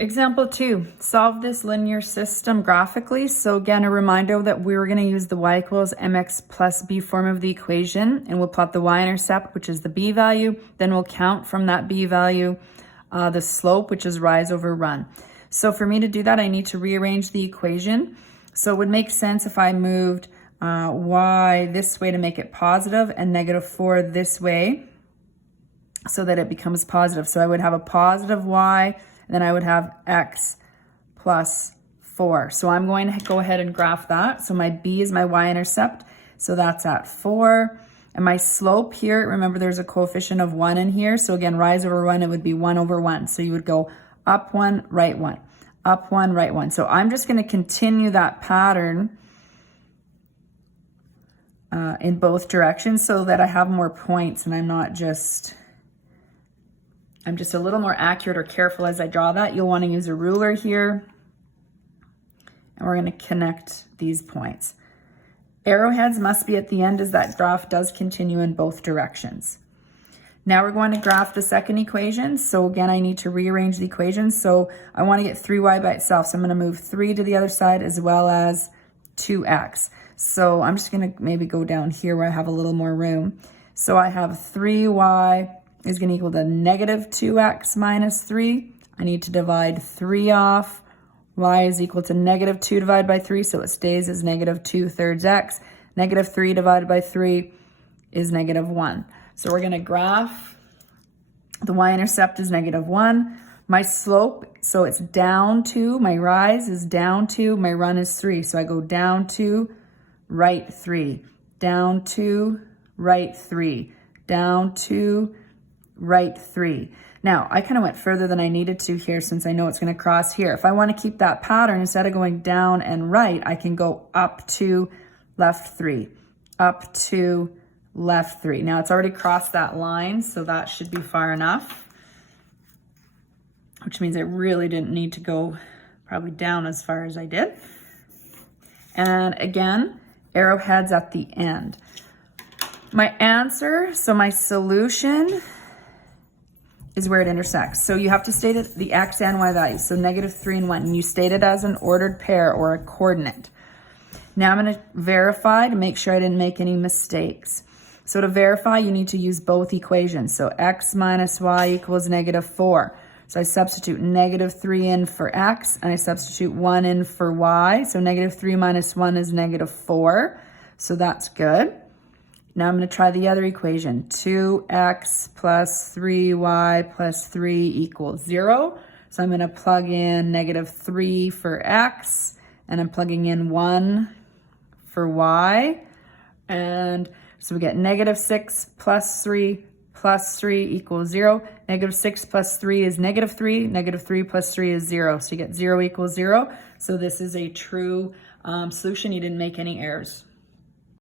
Example 2, solve this linear system graphically. So again, a reminder that we were going to use the y equals mx plus b form of the equation, and we'll plot the y-intercept, which is the b value. Then we'll count from that b value the slope, which is rise over run. So for me to do that, I need to rearrange the equation. So it would make sense if I moved y this way to make it positive and -4 this way so that it becomes positive. So I would have a positive y, then I would have x plus 4. So I'm going to go ahead and graph that. So my b is my y-intercept. So that's at 4. And my slope here, remember there's a coefficient of 1 in here. So again, rise over 1, it would be 1 over 1. So you would go up 1, right 1, up 1, right 1. So I'm just going to continue that pattern in both directions so that I have more points and I'm just a little more accurate or careful as I draw that. You'll want to use a ruler here. And we're going to connect these points. Arrowheads must be at the end as that graph does continue in both directions. Now we're going to graph the second equation. So again, I need to rearrange the equation. So I want to get 3y by itself. So I'm going to move 3 to the other side as well as 2x. So I'm just going to maybe go down here where I have a little more room. So I have 3y is going to equal to -2x minus 3. I need to divide 3 off. Y is equal to -2 divided by 3, so it stays as -2/3 x. -3 divided by 3 is -1. So we're going to graph. The y-intercept is -1. My slope, so it's down 2. My rise is down 2. My run is 3. So I go down 2, right 3. Down 2, right 3. Down 2, right 3. Now, I kind of went further than I needed to here since I know it's going to cross here. If I want to keep that pattern, instead of going down and right, I can go up 2, left 3, up 2, left 3. Now, it's already crossed that line, so that should be far enough, which means I really didn't need to go probably down as far as I did. And again, arrowheads at the end. My answer, so my solution is where it intersects. So you have to state it, the x and y values, so -3 and 1, and you state it as an ordered pair or a coordinate. Now I'm going to verify to make sure I didn't make any mistakes. So to verify, you need to use both equations. So x minus y equals -4. So I substitute -3 in for x, and I substitute 1 in for y. So -3 minus 1 is -4. So that's good. Now I'm going to try the other equation. 2x plus 3y plus 3 equals 0. So I'm going to plug in -3 for x, and I'm plugging in 1 for y. And so we get -6 plus 3 equals 0. -6 plus 3 is -3. -3 plus 3 is 0. So you get 0 equals 0. So this is a true solution. You didn't make any errors.